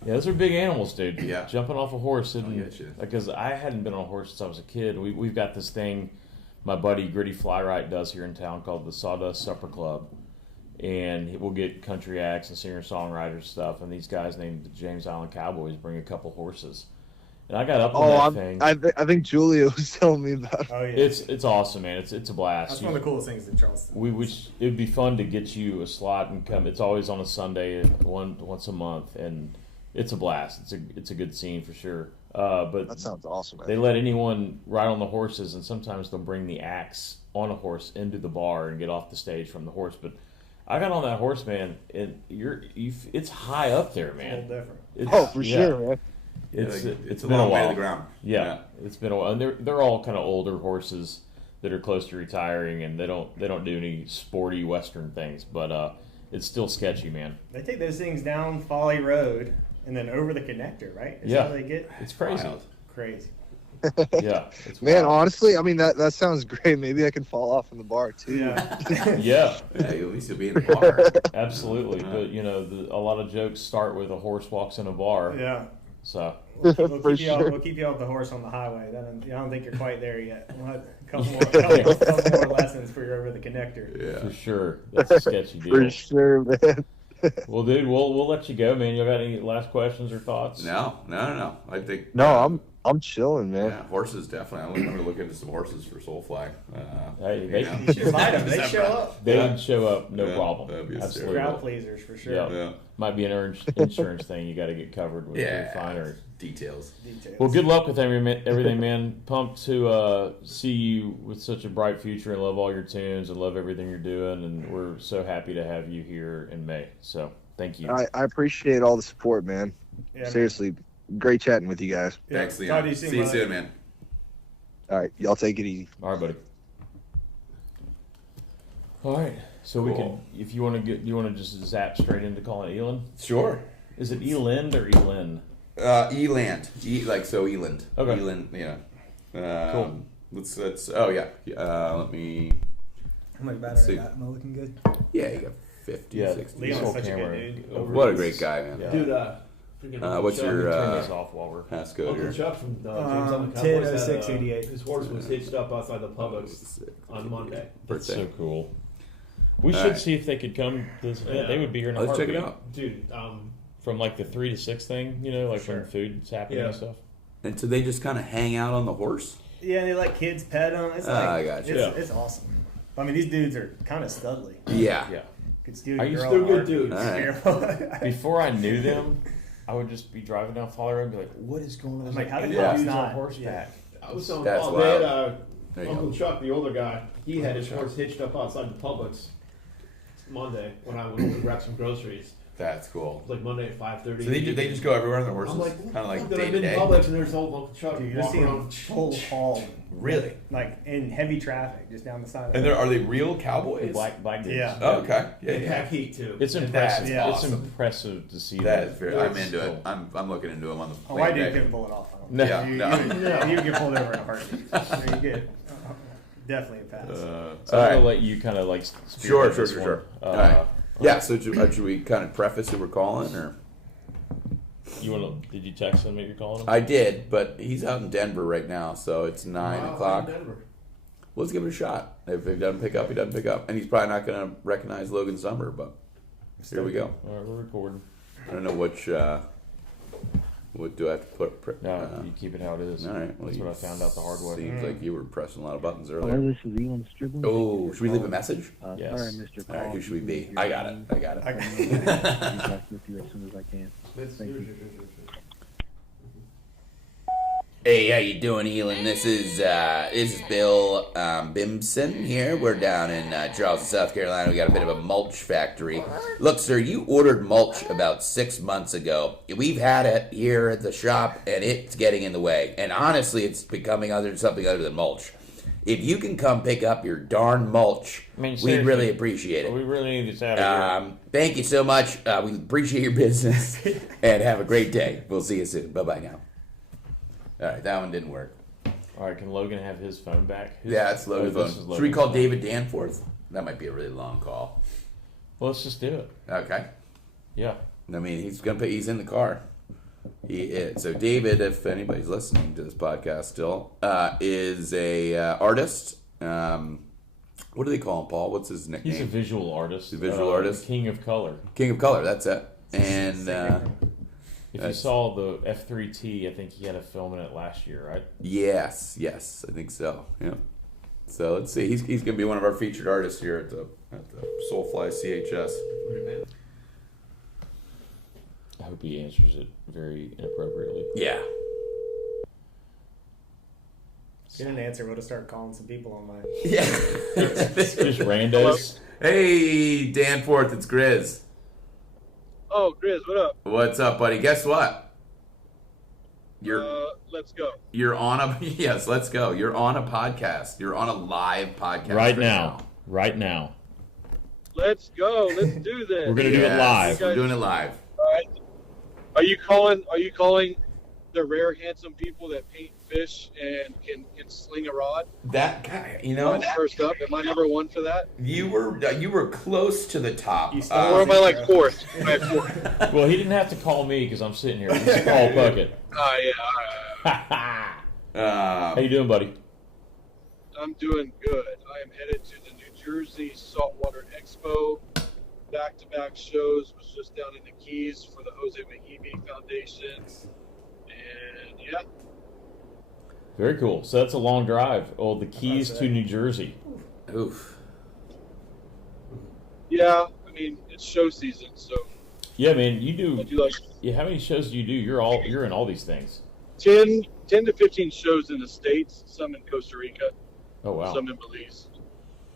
yeah, those are big animals, dude. Yeah. Jumping off a horse, I get you. because I hadn't been on a horse since I was a kid. We've got this thing my buddy Gritty Flywright does here in town called the Sawdust Supper Club. And we'll get country acts and singer-songwriters stuff, and these guys named the James Island Cowboys bring a couple horses. And I got up on that thing. I think Julia was telling me about it. Oh yeah. It's awesome, man. It's a blast. That's one of the coolest things in Charleston. We wish it would be fun to get you a slot and come. It's always on a Sunday, once a month, and it's a blast. It's a good scene for sure. But That sounds awesome, man. they let anyone ride on the horses, and sometimes they'll bring the acts on a horse into the bar and get off the stage from the horse. But I got on that horse, man, and it's high up there, It's a man. little different. Oh, for sure, man. It's It's a been long way to while. the ground. Yeah, it's been a while, and they're all kind of older horses that are close to retiring, and they don't do any sporty Western things, but it's still sketchy, man. They take those things down Folly Road and then over the connector, right? Is Yeah. how they get It's crazy. Wild. crazy. Yeah, it's Man, wild. honestly, I mean that sounds great. Maybe I can fall off in the bar too. Yeah. Yeah, Yeah, at least you'll be in the bar. absolutely. But a lot of jokes start with a horse walks in a bar. Yeah. So We'll For keep you off, sure. we'll keep you off the horse on the highway. I don't think you're quite there yet. We'll have a couple more lessons for you're over the connector. for Yeah. sure, that's a sketchy For deal. sure, man. Well, dude, we'll let you go, man. You got any last questions or thoughts? No. I think. No, I'm chilling, man. Yeah, horses definitely. I'm going to look into some horses for Soulfly. Hey, they- You should invite them. They show up. They Yeah. would show up, no Yeah, problem. that'd be Absolutely. Crowd pleasers for sure. Yeah. Yeah. Might be an insurance thing you got to get covered with your refinery. Details. Details. Well, good luck with everything, man. Pumped to see you with such a bright future and love all your tunes and love everything you're doing. And we're so happy to have you here in May. So thank you. I appreciate all the support, man. Yeah, man. Seriously, great chatting with you guys. Yeah. Thanks, Talk Leon. to you See you brother. soon, man. All right, y'all take it easy. All right, buddy. All right. So we Cool. can, if you want to just zap straight into calling it Elin. Sure. Is it Elind or Elin? Eland. Eland. Okay. Eland, yeah. Cool. Let's. Oh yeah. Let me. How much see. battery I got? Am I looking good? Yeah, you got 50, Yeah. 60. Leon's whole such a camera good dude. over What a his- great guy, man. Yeah. Dude, freaking Uncle what's Chuck, your, Turn this off while we're. Passcode Uncle here. Chuck from James Um, on the 10:06:88. His horse was hitched up outside the Publix on Monday. That's Birthday. so cool. We All should right. see if they could come to this event. Yeah. They would be here in a Let's check heartbeat. it out. Dude, From like the 3 to 6 thing, like Sure. when food's happening Yeah. and stuff. And so they just kind of hang out on the horse? Yeah, they let kids pet them. It's Ah, like, I gotcha. it's, Yeah. it's awesome. I mean, these dudes are kind of studly. Yeah. Yeah. Could steal I your used girl to- at They're good heart. dudes. All right. Careful. Before I knew them, I would just be driving down Folly Road and be like, "What is going on?" I'm like, how did eight Yeah. cops dudes on not? horseback? I was telling That's Paul, they had wild. There you Uncle go. Chuck, the older guy, he had his horse hitched up outside the Publix Monday when I went to grab some groceries. That's cool. It's like Monday at 5:30. So they just go everywhere on their horses, I'm like, kind of like I've day been to in day. Publix and there's a whole truck Dude, you're walking seeing around. full haul, Really? like in heavy traffic, just down the side. And are they real The cowboys? black dudes. Yeah. Oh, okay. Yeah, And yeah. pack heat too. It's And impressive. that's It's awesome. impressive to see That is very. I'm That's into it. cool. I'm looking into them on the. Oh, I plane do day. couldn't pull it off. I don't No. Yeah, you, no. you get pulled over in a heartbeat. You get definitely a pass. So All I'm right. gonna let you kind of like. Sure. spearhead this one. All right. Yeah. So should we kind of preface who we're calling, or You want to? Did you text him that you're calling him? I did, but he's out in Denver right now, so it's 9 Wow, o'clock. Denver. Let's give it a shot. If he doesn't pick up, he doesn't pick up, and he's probably not going to recognize Logan's number. But here we go. All right, we're recording. I don't know which. What do I have to put? No, you keep it how it is. All right. Well, That's you what I found out the hard way. Seems like you were pressing a lot of buttons Hello, earlier. this is Elon Strickland. Oh, should we leave a message? Yes. Sorry, Mr. All right, Call. who should we be? I got it. I got it. I- I'll be back with you as soon as I can. Thank you. Hey, how you doing, Elon? This is Bill Bimson here. We're down in Charleston, South Carolina. We got a bit of a mulch factory. Look, sir, you ordered mulch about 6 months ago. We've had it here at the shop, and it's getting in the way. And honestly, it's becoming something other than mulch. If you can come pick up your darn mulch, I mean, we'd seriously, really appreciate it. We really need this out of here. Thank you so much. We appreciate your business, and have a great day. We'll see you soon. Bye-bye now. All right, that one didn't work. All right, can Logan have his phone back? Yeah, it's Logan's Oh, phone. this is Should we Logan's call phone. David Danforth? That might be a really long call. Well, let's just do it. Okay. Yeah. I mean, he's in the car. So David, if anybody's listening to this podcast still, is a artist. What do they call him, Paul? What's his nickname? He's a visual artist. He's a visual artist? King of color. King of Color. That's it. And If you saw the F3T, I think he had a film in it last year, right? yes, I think so. Yeah. So let's see. He's going to be one of our featured artists here at the Soulfly CHS. I hope he answers it very inappropriately. Yeah. Get an answer. We'll just start calling some people on my. Yeah. Just randos. Hey, Danforth, it's Grizz. Oh, Grizz, what up? What's up, buddy? Guess what? Let's go. You're on a yes. Let's go. You're on a podcast. You're on a live podcast Right now. Right now. Let's go. Let's do this. We're gonna do it Yes, live. We're doing it live. All right. Are you calling the rare, handsome people that paint fish and can sling a rod? That guy, First up, am I number one for that? you were close to the top. You stole Or it. am I like fourth? Am I fourth? Well, he didn't have to call me because I'm sitting here. Just call Puckett. Yeah. How you doing, buddy? I'm doing good. I am headed to the New Jersey Saltwater Expo. Back-to-back shows. Was just down in the Keys for the Jose Mahimi Foundation. And yeah, Very cool. So that's a long drive. Oh, the Keys That's to it. New Jersey. Oof. yeah. I mean, it's show season, so Yeah, man. You I do. do like Yeah. How many shows do you do? You're in all these things. 10 to 15 shows in the States, some in Costa Rica, Oh wow. some in Belize.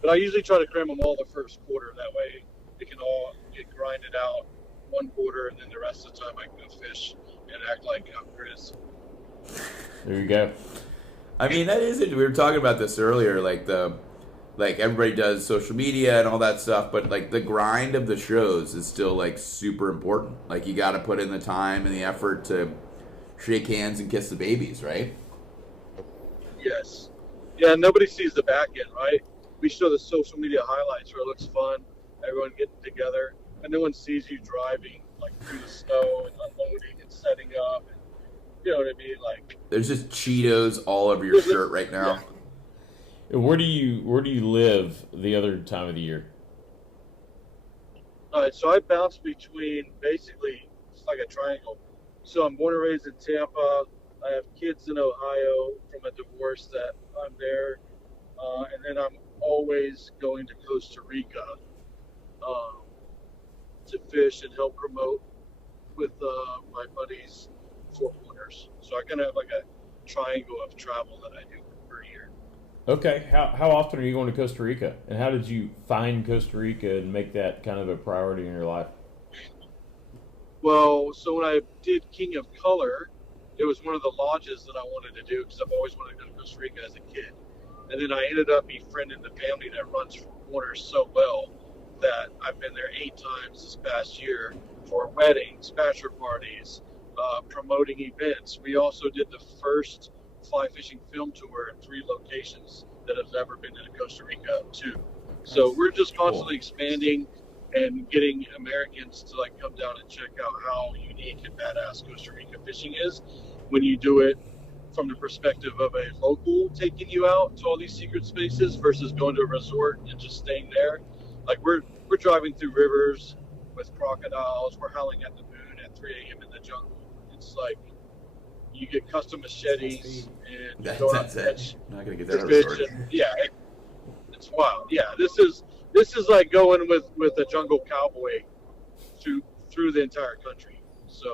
But I usually try to cram them all the first quarter. That way they can all get grinded out one quarter, and then the rest of the time I can go fish and act like I'm Chris. There you go. I mean, that is it. We were talking about this earlier, like everybody does social media and all that stuff, but like the grind of the shows is still like super important. Like you got to put in the time and the effort to shake hands and kiss the babies, right? Yes. Yeah, nobody sees the back end, right? We show the social media highlights where it looks fun, everyone getting together, and no one sees you driving like through the snow and unloading and setting up. And, you know what I mean? Like, There's just Cheetos all over your shirt right now. Where do you live the other time of the year? all right, so I bounce between basically it's like a triangle. So I'm born and raised in Tampa. I have kids in Ohio from a divorce that I'm there, and then I'm always going to Costa Rica to fish and help promote with my buddies' Four Pointers. So I kind of have like a triangle of travel that I do per year. Okay. How often are you going to Costa Rica? And how did you find Costa Rica and make that kind of a priority in your life? Well, so when I did King of Color, it was one of the lodges that I wanted to do because I've always wanted to go to Costa Rica as a kid. And then I ended up befriending the family that runs Warner so well that I've been there 8 times this past year for weddings, bachelor parties, promoting events. We also did the first fly fishing film tour in 3 locations that has ever been in Costa Rica too. So we're just constantly expanding and getting Americans to like come down and check out how unique and badass Costa Rica fishing is when you do it from the perspective of a local taking you out to all these secret spaces versus going to a resort and just staying there. Like we're driving through rivers with crocodiles, we're howling at the moon at 3 a.m. in the jungle. It's like you get custom machetes and you go out and catch I'm not gonna get that fish. resort. And, yeah, it's wild. Yeah, this is like going with a jungle cowboy through the entire country. So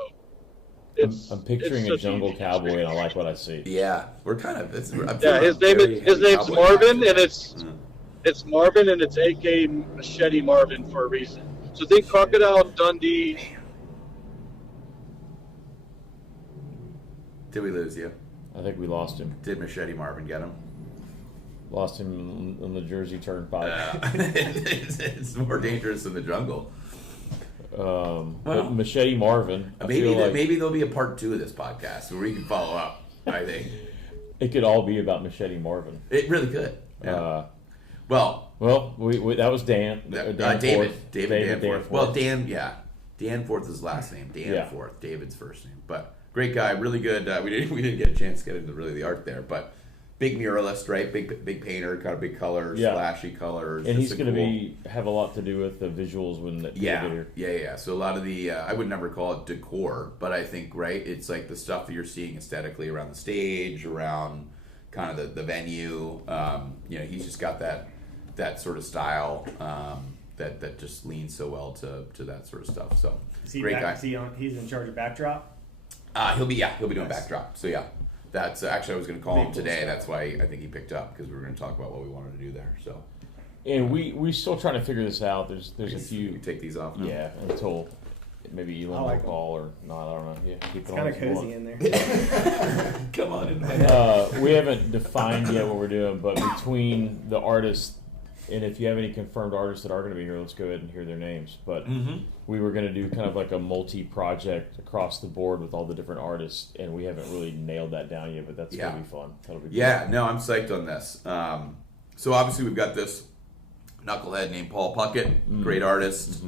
I'm picturing a jungle cowboy, and I like what I see. Yeah, we're kind of. His name's Marvin, and it's Marvin, and it's AK Machete Marvin for a reason. So think Crocodile Dundee. Did we lose you? I think we lost him. Did Machete Marvin get him? Lost him on the Jersey Turnpike. It's more dangerous than the jungle. But Machete Marvin. Maybe there'll be a part 2 of this podcast where we can follow up. I think it could all be about Machete Marvin. It really could. Yeah. Well, we that was Dan. David Danforth. Well, Danforth is his last name. Danforth, David's first name. But great guy, really good. We didn't get a chance to get into really the art there, but big muralist, right? Big painter, kind of big colors, flashy colors. And he's going to have a lot to do with the visuals when they get here. Yeah. So a lot of the I would never call it decor, but I think it's like the stuff that you're seeing aesthetically around the stage, around kind of the venue. He's just got that sort of style that just leans so well to that sort of stuff. So great guy. He's in charge of backdrop. He'll be doing backdrop. So yeah. That's actually I was going to call him today. That's why I think he picked up because we were going to talk about what we wanted to do there. So, and we still trying to figure this out. There's a few. We take these off now. Yeah, until maybe Elon will call or not. I don't know. Yeah, keep it's kind of cozy in there. Come on in. We haven't defined yet what we're doing, but between the artists, and if you have any confirmed artists that are going to be here, let's go ahead and hear their names. But we were going to do kind of like a multi-project across the board with all the different artists, and we haven't really nailed that down yet, but that's going to be fun. That'll be fun. No, I'm psyched on this. So obviously we've got this knucklehead named Paul Puckett, great artist,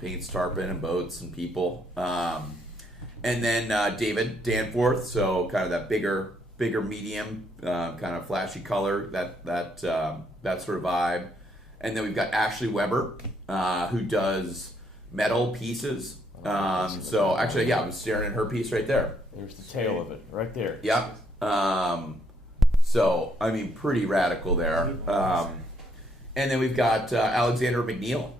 paints tarpon and boats and people. And then David Danforth, so kind of that bigger medium, kind of flashy color, that sort of vibe. And then we've got Ashley Weber, who does metal pieces. So actually, I'm staring at her piece right there. There's the tail of it, right there. Yep. So, I mean, pretty radical there. And then we've got Alexandra McNeil.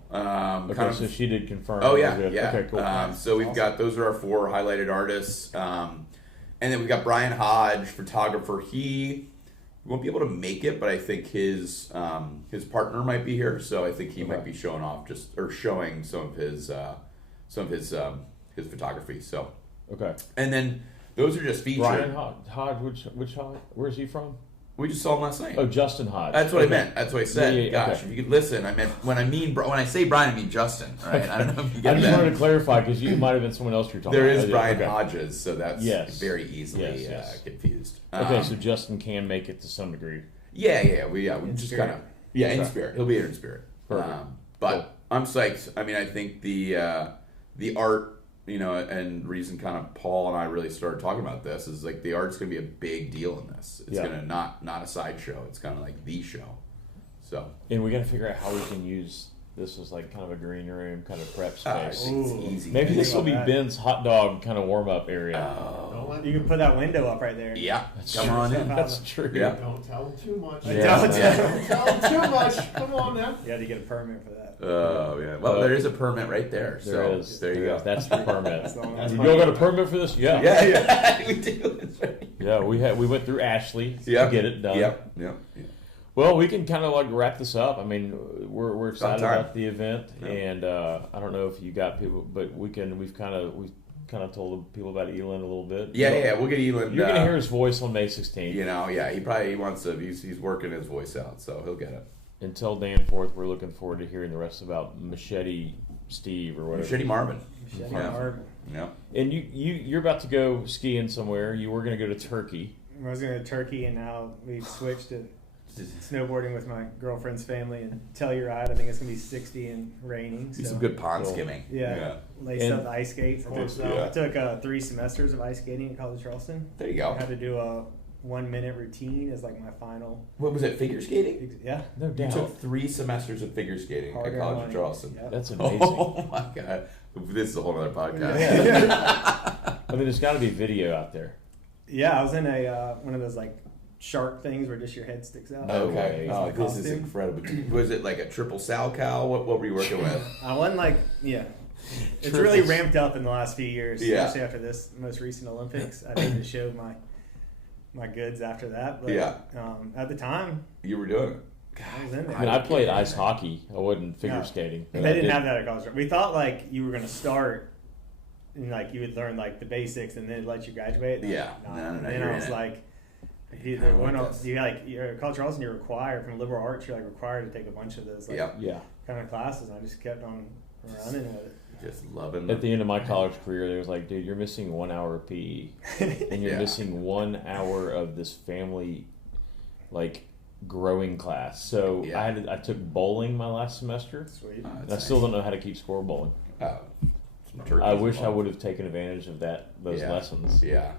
So she did confirm. Oh, yeah. Okay, cool. So we've got, those are our 4 highlighted artists. And then we've got Brian Hodge, photographer. He won't be able to make it, but I think his partner might be here, so I think he might be showing some of his photography. So and then those are just featured. Brian Hodge, which Hodge? Where's he from? We just saw him last night. Oh, Justin Hodge. That's what I meant. That's what I said. Yeah, Gosh, if you could listen, I meant when I say Brian, I mean Justin. All right, I don't know if you get that. I just wanted to clarify because you might have been someone else you're talking there about. There is Brian Hodges, so that's very easily confused. Okay, so Justin can make it to some degree. Yeah. We just kind of in spirit. He'll be here in spirit. Perfect. But cool. I'm psyched. I mean, I think the art. And reason kind of Paul and I really started talking about this is like the art's going to be a big deal in this. It's going to not a sideshow. It's kind of like the show. So. And we got to figure out how we can use this as like kind of a green room kind of prep space. It's easy. Maybe this will be Ben's hot dog kind of warm up area. You can put that window up right there. Yeah. Come on in. That's true. Yeah. Don't tell him too much. Don't tell him too much. Come on now. You had to get a permit for that. Oh, yeah. Well, there is a permit right there. There is. There you go. That's the permit. You all got a permit for this? Yeah. Yeah, we do. That's right. Yeah, we went through Ashley to get it done. Yep. Well, we can kind of like wrap this up. I mean, we're excited time. about the event, Yeah. and I don't know if you got people, but we've kind of told people about Elon a little bit. Yeah, we'll get Elon. You're gonna hear his voice on May 16th. You know, yeah, he wants to. He's working his voice out, so he'll get it. Until Danforth, we're looking forward to hearing the rest about Machete Steve or whatever. Shitty Marvin. Machete Yeah. Marvin. Yeah. And you're about to go skiing somewhere. You were gonna go to Turkey. I was going to Turkey, and now we've switched to snowboarding with my girlfriend's family in Telluride. I think it's going to be 60 and raining. Do So. some good pond Cool. skimming. Yeah, laced And- up the ice skates. I took 3 semesters of ice skating at College Charleston. There you I go. had to do a 1-minute routine as like my final. What was it? Figure skating? Yeah, No You doubt. took 3 semesters of figure skating Harder at College than of Charleston. Yep. That's amazing. Oh my god! This is a whole other podcast. I mean, there's got to be video out there. Yeah, I was in a one of those like shark things where just your head sticks out. No Okay. way. Oh, My this is costume. incredible. Was it like a triple sal cow? What were you working with? I wasn't like, yeah. It's Triples. really ramped up in the last few years, Yeah. especially after this most recent Olympics. I need to show my goods after that. But Yeah. at the time, You were doing it. I was in there. I mean, I played ice hockey. I wasn't figure No. skating. They but I didn't did- have that at college. We thought like you were going to start and like you would learn like the basics and then let you graduate. And Yeah. no. No, And then you're I in was it. like, I like this. you like you're at College Charleston, you're required from liberal arts. You're like required to take a bunch of those like Yeah. Yeah. kind of classes. And I just kept on running with it. Just loving At the end of my college career, there was like, dude, you're missing 1 hour of PE, and you're Yeah. missing 1 hour of this family, like, growing class. So Yeah. I took bowling my last semester, Sweet. and I still don't know how to keep score bowling. Some turkeys I wish I involved. would have taken advantage of those Yeah. lessons. Yeah.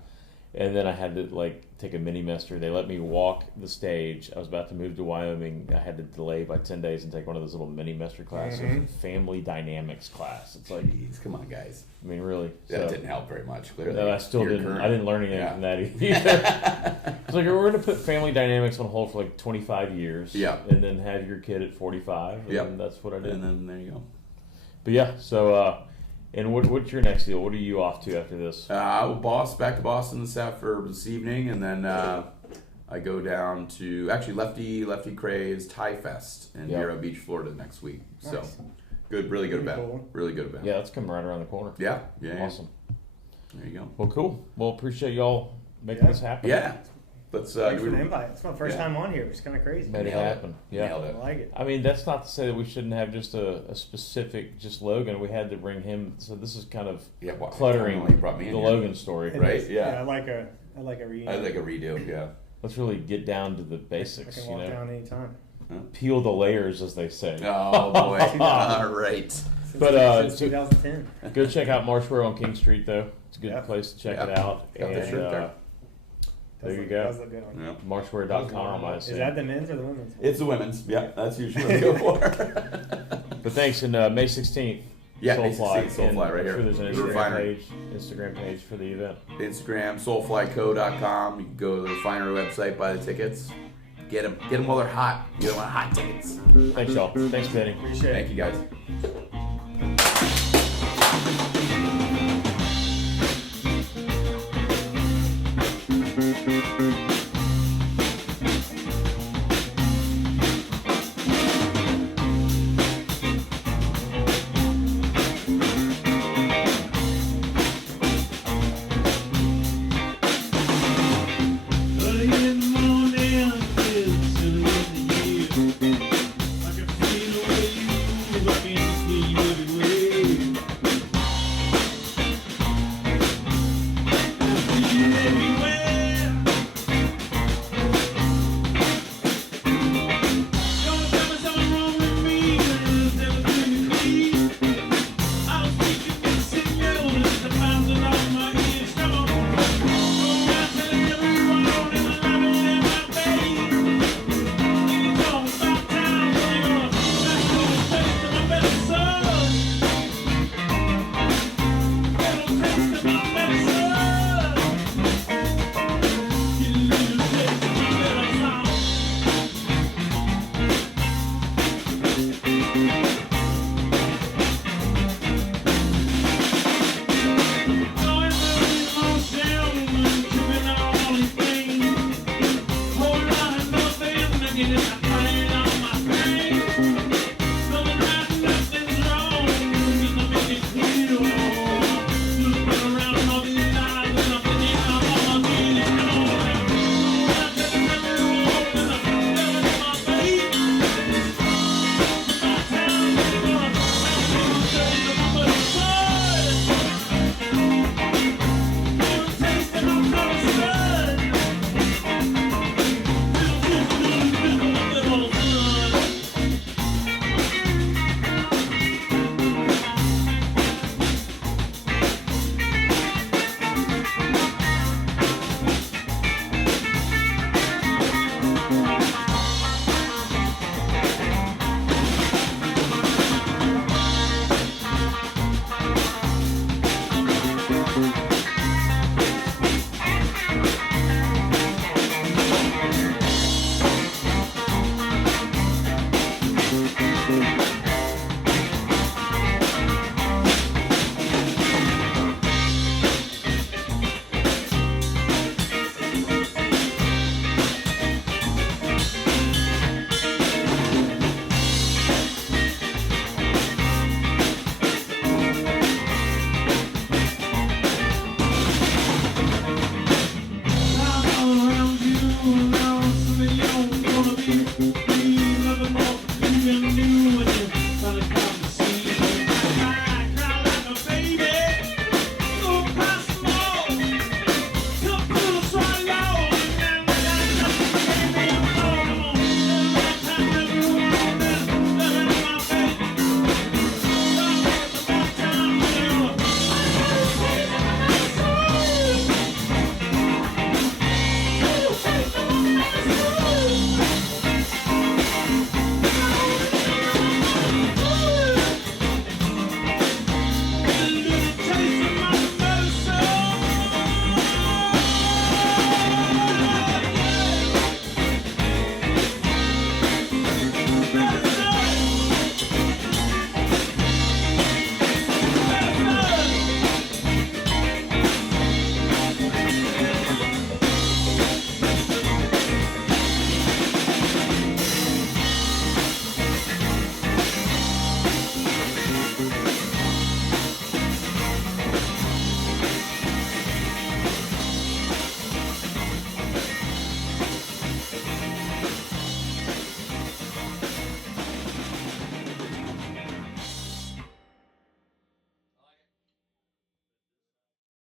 And then I had to like take a mini mester. They let me walk the stage. I was about to move to Wyoming. I had to delay by 10 days and take one of those little mini mester classes, Mhm. family dynamics class. It's like, Jeez, come on, guys. I mean, really. That So- didn't help very much. Clearly, No, I still Your didn't. current- I didn't learn anything Yeah. from that either. It's like we're going to put family dynamics on hold for like 25 years. Yeah. And then have your kid at 45. And Yep. that's what I did. And then there you go. But yeah, so, and what's your next deal? What are you off to after this? Back to Boston this evening, and then I go down to actually Lefty Cray's Thai Fest in Yep. Vero Beach, Florida next week. So Nice. good, really good Pretty event. cool. Really good event. Yeah, that's coming right around the corner. Yeah. Yeah. Awesome. There you go. Well, cool. Well, appreciate y'all making Yeah. this happen. Yeah. Let's. Thanks do for we- the invite. It's my first Yeah. time on here. It's kind of crazy. Made it Nailed it. happen. Yeah. Nailed I it. like it. I mean, that's not to say that we shouldn't have just a specific, just Logan. We had to bring him. So this is kind of Yeah. Well, cluttering you brought me the in here. Logan story. It Right, is. yeah. I like a reunion. I like a redo. Yeah. Let's really get down to the I basics, can you walk know. down anytime. Peel the layers, as they say. Oh boy. All right. Since, But, since so- 2010. Go check out Marshwear on King Street, though. It's a good Yeah. place to check Yeah. it out. Got the And shirt there. there you Does go. look good on you. Yeah. Marshwear.com, I Is assume. that the men's or the women's? It's the women's. Yeah. That's usually what we go for. But thanks, and May 16th, Yeah, May Soulfly. 16th, Soulfly And right I'm here. sure there's an The Instagram Refinery. page for the event. Instagram, soulflyco.com. You can go to the Refinery website, buy the tickets. Get them while they're hot. You don't want hot tickets. Thanks, y'all. Thanks, Benny. Appreciate it. Thank you, guys.